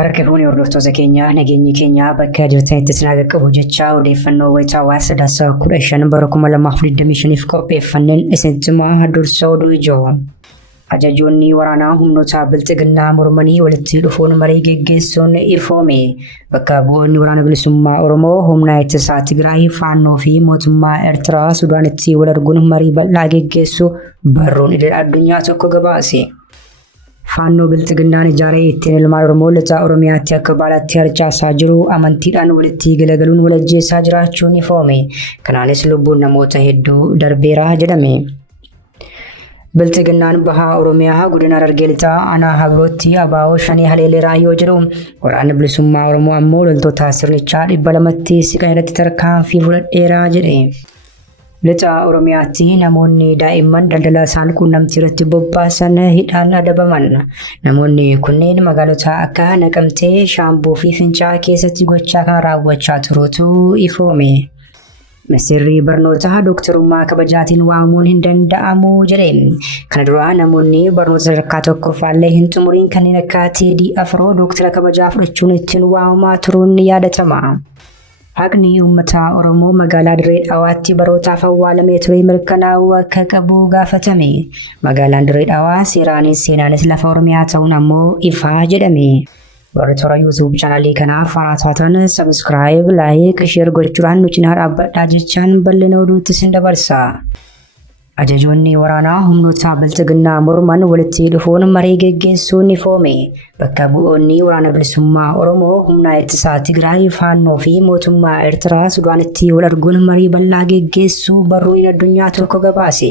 Harka fuuni hordoftoota keenya nageenyi keenya bakka jirtanitti isin haa qaqqabu jechaa odeeffannoo wayitaawaa sadaasa 15 bara 2025 qopheeffanneen isinitti dursa oduu ijoo. Ajajoonni waraanaa humnoota bilxiginnaa mormanii walitti dhufuun marii geggeessuun ifoome. Bakka bu'oonni waraana bilisummaa Oromoo humna ittisaa Tigraay Faannoo fi mootummaa Eertiraa Suudaanitti wal arguun marii bal'aa geggeessuu barruun idil addunyaa tokko gabaase. Faannoo bilxiginnaan ijaaree ittiin ilmaan Oromoo lixa Oromiyaatti akka baalaatti harcaasaa jiru amantiidhaan walitti galagaluun wal ajjeesaa jiraachuun ifoome. Kanaanis lubbuun namoota hedduu darbeera jedhame. Bilxiginnaan bahaa Oromiyaa godina Harargee lixaa aanaa Hablootti abaa'oo shanii haleele raayoo jedhu waraanni bilisummaa Oromoo ammoo loltoota sirnichaa 200tti siqan irratti tarkaanfii fudhadheera jedhe. Lixa Oromiyaatti namoonni daa'imman daldala saalquunnamtii irratti bobbaasan hidhaan adabaman. Namoonni kunneen magaalota akka Naqamtee, Shaamboo fi Fincaa keessatti gochaa kan raawwachaa turuutu ifoome. Ministeerri barnootaa dooktarummaa kabajaatiin waamamuun hin danda'amu jedhe. Kana dura namoonni barnoota sadarkaa tokkoffaallee hin xumuriin kanneen akka TDF dooktara kabajaa fudhachuun ittiin waamamaa turuun yaadatama. Haqni uummata Oromoo magaalaa Dirree Dhawaatti barootaaf awwaalamee ture mirkanaa'uu akka qabu gaafatame. Magaalaan Dirree Dhawaa seeraanis seenaanis lafa Oromiyaa ta'uun ammoo ifaa jedhame. Warri toora YouTube chaanalii kanaaf haaraa taatan subscribe, like, share gochuudhaan nu cinaa dhaabbadhaa jechaan bal'ina oduutti isin dabarsa. Ajajoonni waraanaa humnoota bilxiginnaa morman walitti dhufuun marii geggeessuun ifoome. Bakka bu'oonni waraana bilisummaa Oromoo humna ittisaa Tigraay Faannoo fi mootummaa Eertiraa Suudaanitti wal arguun marii bal'aa geggeessuu barruun addunyaa tokko gabaase.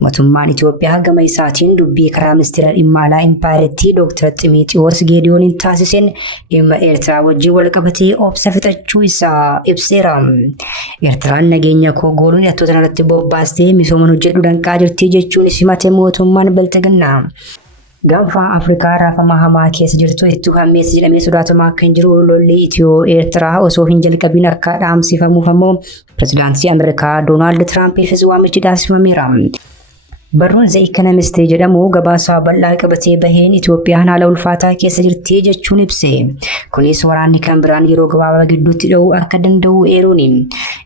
Mootummaan Itoophiyaa gama isaatiin dubbii karaa ministeera dhimma alaa Impaayireetti Dr. Ximiitiyoos Geediyooniin taasiseen dhimma Eertiraa wajjin wal qabatee obsa fixachuu isaa ibseera. Eertiraan nageenya koo gooluun hidhattoota irratti bobbaastee misooma hojjedhu danqaa jirti jechuun simate mootummaan bilxiginnaa. Gaanfa Afrikaa raafama hamaa keessa jirtu itti hammeessa jedhamee sodaatamaa akka hin jiru lolli Itiyoo Eertiraa osoo hin jalqabiin akka dhaamsifamuuf ammoo pirezidaantii Ameerikaa Doonaald Tiraampiifis waamichi taasifameera. Barruun The Economist jedhamu gabaasa bal'aa qabatee baheen Itoophiyaan haala ulfaataa keessa jirti jechuun ibse. Kunis waraanni kan biraan yeroo gabaabaa gidduutti dha'uu akka danda'u eeruuni.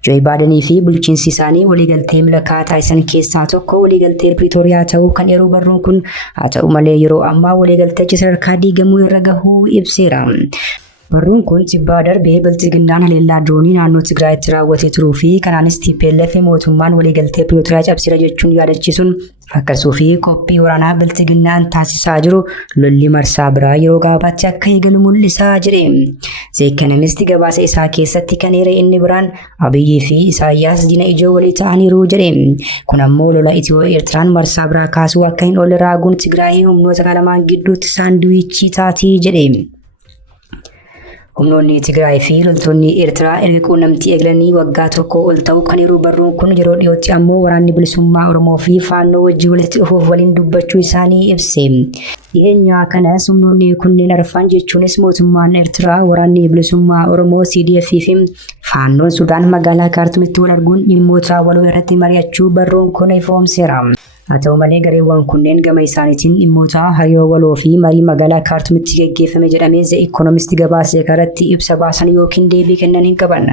Joo Baayidanii fi bulchiinsi isaanii waliigaltee milkaa'aa taasisan keessaa tokko waliigaltee Piriitooriyaa ta'uu kan eeru barruun kun haa ta'u malee yeroo ammaa waliigalteechi sadarkaa diigamuu irra gahuu ibseera. Barruun kun tibbaa darbee bilxiginnaan haleellaa diroonii naannoo Tigraayitti raawwatee turuu fi kanaanis TPLF mootummaan waliigaltee Piriitooriyaa cabseera jechuun yaadachiisuun akkasuu fi qophii waraanaa bilxiginnaan taasisaa jiru lolli marsaa biraa yeroo gabaabaatti akka eegalu mul'isaa jedhe. The Economist gabaasa isaa keessatti kan eere inni biraan Abiyyii fi Isaayyaas diina ijoo walii ta'aniiru jedhe. Kun ammoo lola Itiyoo Eertiraan marsaa biraa kaasuu akka hin oolle raaguun Tigraay humnoota lamaan gidduutti saandiwiichii taatii jedhe. Humnoonni Tigraay fi loltoonni Eertiraa erga quunnamtii eegalanii waggaa tokko ol ta'uu kan eeru barruun kun yeroo dhiyootti ammoo waraanni bilisummaa Oromoo fi Faannoo wajjin walitti dhufuuf waliin dubbachuu isaanii ibse. Dhiyeenya kanas humnoonni kunneen arfan jechuunis mootummaan Eertiraa, waraanni bilisummaa Oromoo TDF fi Faannoon Sudaan magaalaa Kaartumitti wal arguun dhimmoota waloo irratti mari'achuu barruun kun ifoomseera. Haa ta'u malee gareewwan kunneen gama isaaniitiin dhimmoota hariiroo waloo fi marii magaalaa Kaartumitti geggeeffame jedhamee The Economist gabaasee irratti ibsa baasan yookiin deebii kennan hin qaban.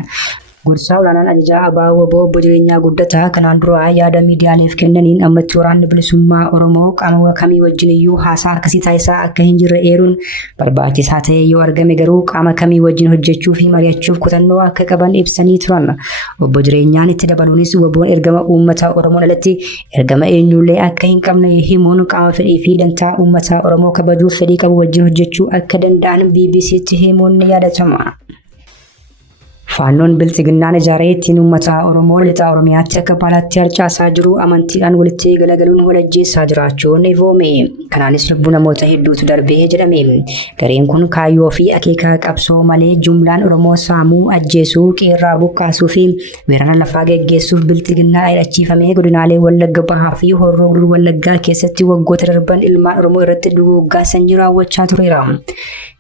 Gorsaa olaanaan ajajaa ABO obbo Jireenyaa Guddataa kanaan dura yaada miidiyaaleef kennaniin ammatti waraanni bilisummaa Oromoo qaama kamii wajjin iyyuu haasaa akkasii taasisaa akka hin jirre eeruun barbaachisaa ta'e yoo argame garuu qaama kamii wajjin hojjechuu fi mari'achuuf kutannoo akka qaban ibsanii turan. Obbo Jireenyaan itti dabaluunis WBO'n ergama uummata Oromoo alatti ergama eenyullee akka hin qabne himuun qaama fedhii fi dantaa uummata Oromoo kabajuuf fedhii qabu wajjin hojjechuu akka danda'an BBC'tti himuun yaadatama. Faannoon bilxiginnaan ijaaree ittiin uummata Oromoo lixa Oromiyaatti akka baalaatti harcaasaa jiru amantiidhaan walitti galagaluun wal ajjeesaa jiraachuun ifoome. Kanaanis lubbuu namoota hedduutu darbee jedhame. Gareen kun kaayyoo fi akeeka qabsoo malee jumlaan Oromoo saamuu, ajjeesuu, qeerraa buqqaasuu fi weerara lafaa geggeessuuf bilxiginnaan hidhachiifamee godinaalee Wallagga Bahaa fi Horroo Guduruu Wallaggaa keessatti waggoota darban ilmaan Oromoo irratti duguuggaa sanyii raawwachaa tureera.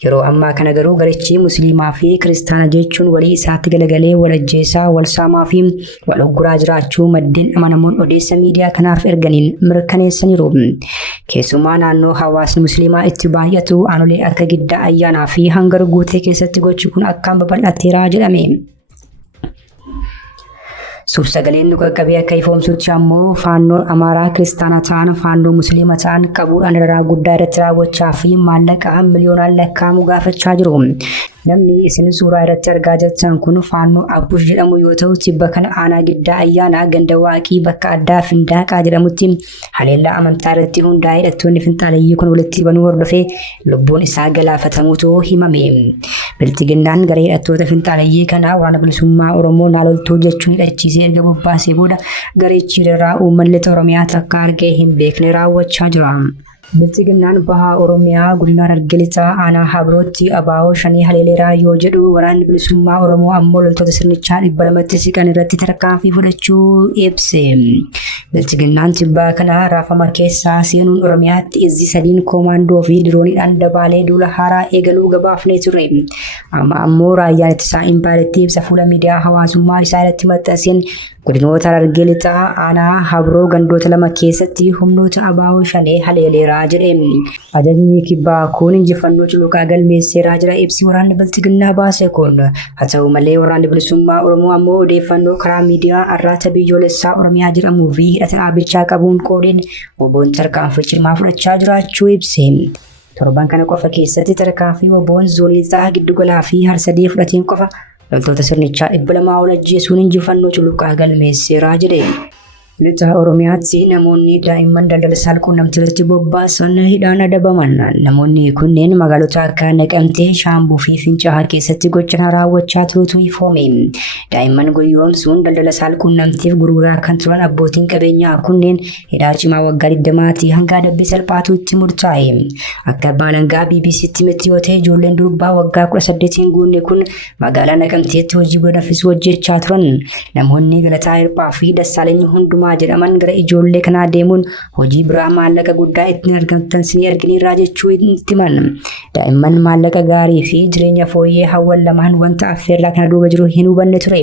Yeroo ammaa kana garuu garichi Musliimaa fi Kiristaana jechuun walii isaatti galagalee wal ajjeesaa, wal saamaa fi wal ugguraa jiraachuu maddeen amanamuun odeessa miidiyaa kanaaf erganiin mirkaneessaniiru. Keessumaa naannoo hawaasni Musliimaa itti baay'atu aanolee akka Giddaa ayyaanaa fi Hangar guutee keessatti gochi kun akkaan babal'ateera jedhame. Suur-sagaleen nu qaqqabee akka ifoomsutti ammoo faannoo Amaaraa Kiristaana ta'an faannoo Musliima ta'an qabuudhaan dararaa guddaa irratti raawwachaa fi maallaqa miliyoonaan lakkaa'amu gaafachaa jiru. Namni isin suuraa irratti argaa jirtan kun faannoo Abbush jedhamu yoo ta'u tibba kana aanaa Giddaa ayyaanaa ganda waaqii bakka addaa Findaaqaa jedhamutti haleellaa amantaa irratti hundaa'ee hidhattoonni finxaaleeyyii kun walitti banuu hordofee lubbuun isaa galaafatamuutu himame. Bilxiginnaan garee hidhattoota finxaaleeyyii kanaa waraana bilisummaa Oromoo naaloltuu jechuun hidhachiisee erga bobbaasee booda gareechi irraa uummanni Oromiyaa takka argee hin beekne raawwachaa jira. Bilxiginnaan bahaa Oromiyaa godina Harargee Lixaa aanaa Habrootti abaa'oo shanii haleeleeraa yoo jedhu waraanni bilisummaa Oromoo ammoo loltoota sirnichaa 200 siqan irratti tarkaanfii fudhachuu ibse. Bilxiginnaan tibbaa kana raafama keessaa seenuun Oromiyaatti izzi 3 koomaandoo fi dirooniidhaan dabaalee duula haaraa eegaluu gabaafnee ture. Amma ammoo raayyaan ittisaa impaayiriitti ibsa fuula miidiyaa hawaasummaa isaa irratti maxxanseen godinoota Harargee Lixaa aanaa Habroo gandoota 2 keessatti humnoota abaa'oo shanii haleeleeraa jedhe. Ajajni kibbaa kun injifannoo culuqaa galmeesseeraa jira ibsi waraanni Bilxiginnaa baase kun. Haa ta'u malee waraanni bilisummaa Oromoo ammoo odeeffannoo karaa miidiyaa arraata biyyoolessaa Oromiyaa jedhamuu fi hidhata dhaabichaa qabuun qoodeen WBO'n tarkaanfii cimaa fudhachaa jiraachuu ibse. Torban kana qofa keessatti tarkaanfii WBO'n zoonii lixaa giddugalaa fi harsadii fudhateen qofa loltoota sirnichaa 200 ol ajjeesuun injifannoo culuqaa galmeesseeraa jedhe. Lixa Oromiyaatti namoonni daa'imman daldala saalquunnamtii irratti bobbaasan hidhaan adabaman. Namoonni kunneen magaalota akka Naqamtee, Shaambuu fi Fincaa'aa keessatti gocha raawwachaa turuutu ifoome. Daa'imman guyyoomsuun daldala saalquunnamtiif gurguraa kan turan abbootiin qabeenyaa kunneen hidhaa cimaa waggaa 20 hanga adabbii salphaatuutti murtaa'e. Akka baalangaa BBC'tti miti yoo ta'e ijoolleen durbaa waggaa 18 hin guunne kun magaalaa Naqamteetti hojii godhafisuu hojjechaa turan. Namoonni Galataa Hirphaa fi Dassaaleny hundumaa jedhaman gara ijoollee kanaa deemuun hojii biraa maallaqa guddaa ittiin argamtan sinii arginirraa jechuu itti himan. Daa'imman maallaqa gaarii fi jireenya fooyyee hawwan lamaan wanta affeerraa kana duuba jiru hin hubanne ture.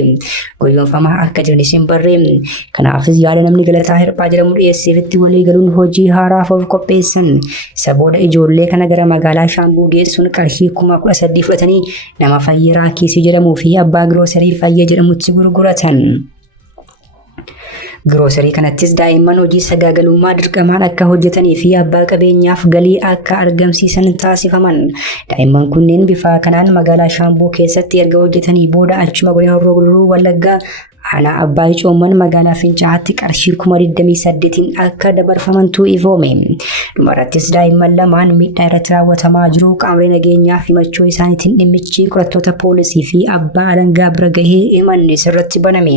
Guyyoomfamaa akka jiranis hin barre. Kanaafis yaada namni Galataa Hirphaa jedhamu dhiyeesseefitti walii galuun hojii haaraaf of qopheessan. Isa booda ijoollee kana gara magaalaa Shaambuu geessuun qarshii 13,000 fudhatanii nama Fayyeraa Kiisii jedhamuu fi abbaa giroosarii Fayyee jedhamutti gurguratan. Giroosarii kanattis daa'imman hojii sagaagalummaa dirqamaan akka hojjetanii fi abbaa qabeenyaaf galii akka argamsiisan taasifaman. Daa'imman kunneen bifa kanaan magaalaa Shaambuu keessatti erga hojjetanii booda achuma godina Horroo Guduruu Wallaggaa aanaa Abbaa Coomman magaalaa Fincaa'aatti qarshii 28,000 akka dabarfamantu ifoome. Dhumarrattis daa'imman lamaan miidhaa irratti raawwatamaa jiru qaamolee nageenyaaf himachuu isaaniitiin dhimmichi qorattoota poolisii fi abbaa alangaa bira gahee himanni sirratti baname.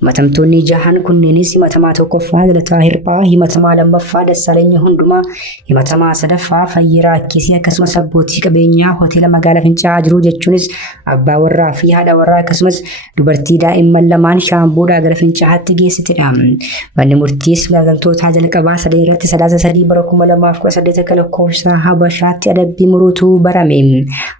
Himatamtoonni 6 kunneenis himatamaa 1ffaa Galataa Hirphaa, himatamaa 2ffaa Dassaaleny hundumaa, himatamaa 3ffaa Fayyeraa Kiisii akkasumas abbootii qabeenyaa hoteela magaalaa Fincaa'aa jiru jechuunis abbaa warraa fi haadha warraa akkasumas dubartii daa'imman lamaan Shaambuudhaa gara Fincaa'aatti geessitedha. Manni murtiis galmatoota jalqabaa 3 irratti 3 bara 2018 akka lakkoofsa Habashaatti adabbii muruutu barame.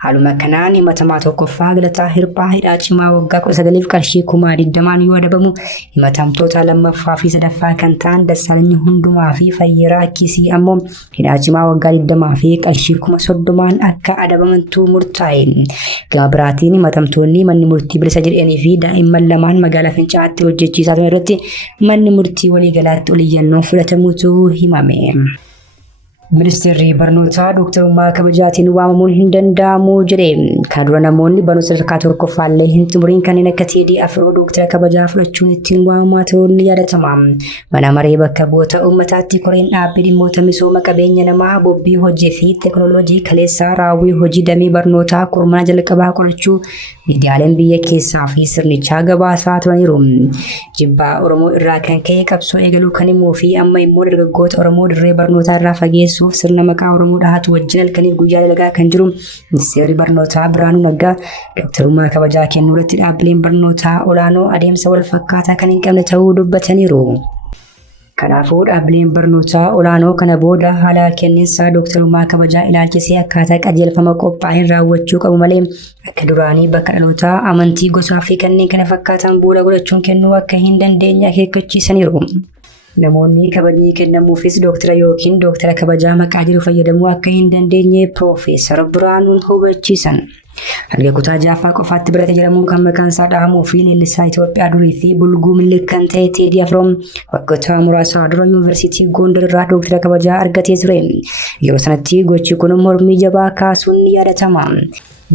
Haaluma kanaan himatamaa 1ffaa Galataa Hirphaa hidhaa cimaa waggaa 19 qarshii 20,000 yoo adabamu, himatamtoota 2ffaa fi 3ffaa kan ta'an Dassaaleny hundumaa fi Fayyeraa Kiisii ammoo hidhaa cimaa waggaa 20 fi qarshii 30,000 akka adabamantu murtaa'e. Gama biraatiin himatamtoonni manni murtii bilisa jedhanii fi daa'imman lamaan magaalaa Fincaa'aatti hojjechiisaa turan irratti manni murtii waliigalaatti oliyyannoo fudhatamuutu himame. Ministeerri barnootaa dooktarummaa kabajaatiin waamamuun hin danda'amu jedhe. Kana dura namoonni barnoota sadarkaa tokkoffaallee hin xumuriin kanneen akka TDF dooktara kabajaa fudhachuun ittiin waamamaa ta'uun ni yaadatama. Mana maree bakka bu'oota uummataatti koreen dhaabbii dhimmoota misooma qabeenya namaa bobbii hojii fi teekinooloojii kaleessaa raawwii hojii damee barnootaa kurmaana jalqabaa qorachuu miidiyaaleen biyya keessaa fi sirnichaa gabaasaa turaniiru. Jibbaa Oromoo irraa kan ka'e qabsoo eegaluu kan himuu fi amma immoo dargaggoota Oromoo dirree barnootaa irraa fageessuuf sirna maqaa Oromoo dhahatu wajjin halkaniif guyyaa dalagaa kan jiru ministeerri barnootaa Biraanuu Naggaa dooktarummaa kabajaa kennuu irratti dhaabbileen barnootaa olaanoo adeemsa wal fakkaataa kan hin qabne ta'uu dubbataniiru. Kanaafuu dhaabbileen barnootaa olaanoo kana booda haala kenniinsa dooktarummaa kabajaa ilaalchisee akkaataa qajeelfama qophaa'een raawwachuu qabu malee akka duraanii bakka dhalootaa amantii gosaa fi kanneen kana fakkaatan bu'uura godhachuun kennuu akka hin dandeenye akeekkachiisaniiru. Namoonni kabajni kennamuufis dooktara yookiin dooktara kabajaa maqaa jiru fayyadamuu akka hin dandeenye Piroofeesar Biraanuun hubachiisan. Hanga kutaa jaaffaa qofaatti barate jedhamuun kan maqaan isaa dhahamuu fi leellisaa Itoophiyaa durii fi bulguu millik kan ta'e TDF waggoota muraasa dura yuunivarsiitii Gondar irraa dooktara kabajaa argatee ture. Yeroo sanatti gochi kun mormii jabaa kaasuun ni yaadatama.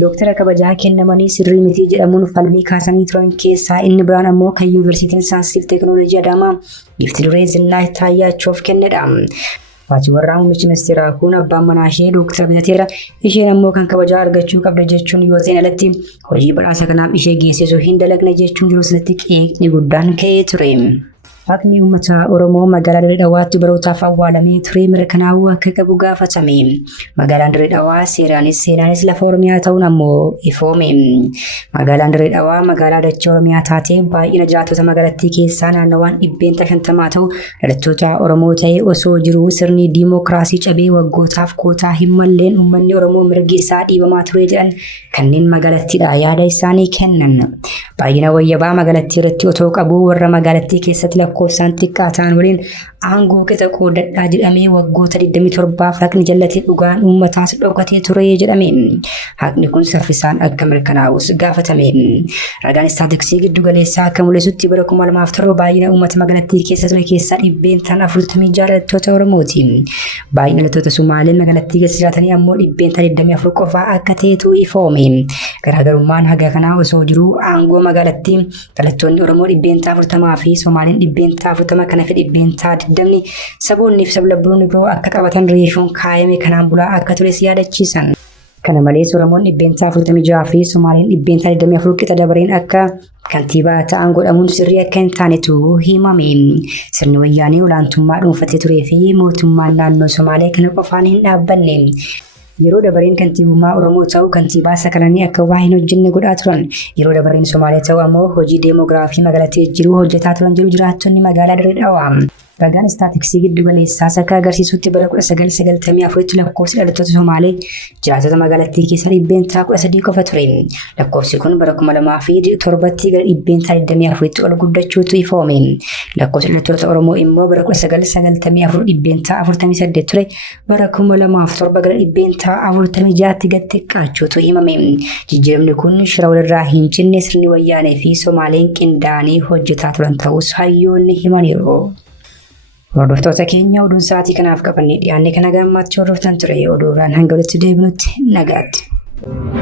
Dooktara kabajaa kennamanii sirrii miti jedhamuun falmii kaasanii turan keessaa inni biraan ammoo kan yuunivarsiitiin saayinsiif teekinooloojii Adaamaa Giiftii Duree Zinnaa Taayyaachuuf kennedha. Faati warraa muummichi ministeeraa kun abbaan manaa ishee dooktara bitateera, isheen ammoo kan kabajaa argachuu qabda jechuun yoo ta'e alatti hojii badhaasa kanaaf ishee geessisuu hin dalagne jechuun yeroo sanatti qeeqni guddaan ka'ee ture. Haqni uummata Oromoo magaalaa Dirree Dhawaatti barootaaf awwaalamee ture mirkanaa'uu akka qabu gaafatame. Magaalaan Dirree Dhawaa seenaanis lafa Oromiyaa ta'uun ammoo ifoome. Magaalaan Dirree Dhawaa magaalaa dachee Oromiyaa taatee baay'ina jiraattota magaalattii keessaa naannawaan 150 ta'u dhalattoota Oromoo ta'ee osoo jiruu sirni diimokiraasii cabee waggootaaf kootaa hin malleen uummanni Oromoo mirgi isaa dhiibamaa ture jedhan kanneen magaalattiidha yaada isaanii kennan. Baay'ina wayyabaa magaalattii irratti otoo qabu warra magaalattii keessatti lakkoofsaan xiqqaa ta'an waliin aangoo qixa qoodadhaa jedhamee waggoota 27 haqni jallatee dhugaan uummataas dhokatee ture jedhame. Haqni kun saffisaan akka mirkanaa'us gaafatame. Ragaan istaatiksii giddu galeessaa akka mul'isutti bara 2007 baay'ina uummata magaalattii keessa ture keessaa 46 dhalattoota Oromooti. Baay'ina dhalattoota Sumaalee magaalattii keessa jiraatanii ammoo 124 qofaa akka ta'etu ifoome. Garaagarummaan haga kanaa osoo jiruu aangoo magaalattii dhalattoonni Oromoo 140 fi Somaaleen 140 kana fi 120 saboonni fi sablammoonni biroo akka qabatan reeshoon kaayame kanaan bulaa akka tures yaadachiisan. Kana malees Oromoon 146 fi Somaaleen 124 qixa dabareen akka kantiibaa ta'an godhamuun sirrii akka hin taanetu himame. Sirni wayyaanee olaantummaa dhuunfatee turee fi mootummaan naannoo Somaalee kana qofaan hin dhaabbanne. Yeroo dabareen kantiibummaa Oromoo ta'u kantiibaa sakalanii akka waa hin hojjenne godhaa turan. Yeroo dabareen Somaalee ta'u ammoo hojii deemoogiraafii magaalattii jiru hojjetaa turan jiru jiraattonni magaalaa Dirree Dhawaa. Ragaan istaatiksii giddu galeessaa akka agarsiisutti bara 1994 lakkoofsi dhalattoota Somaalee jiraattota magaalattii keessaa 113 qofa ture. Lakkoofsi kun bara 2007tti gara 124tti ol guddachuutu ifoome. Lakkoofsi dhalattoota Oromoo immoo bara 1994 148 ture. Bara 2007 gara 146tti gad xiqqaachuutu himame. Jijjiiramni kun shira walirraa hin cinne sirni wayyaanee fi Somaaleen qindaa'anii hojjetaa turan ta'us hayyoonni himaniiru. Hordoftoota keenya oduun sa'aatii kanaaf qabannee dhiyaanne kana gammachuun hordoftan ture. Oduu biraan hanga walitti deebinutti nagaatti.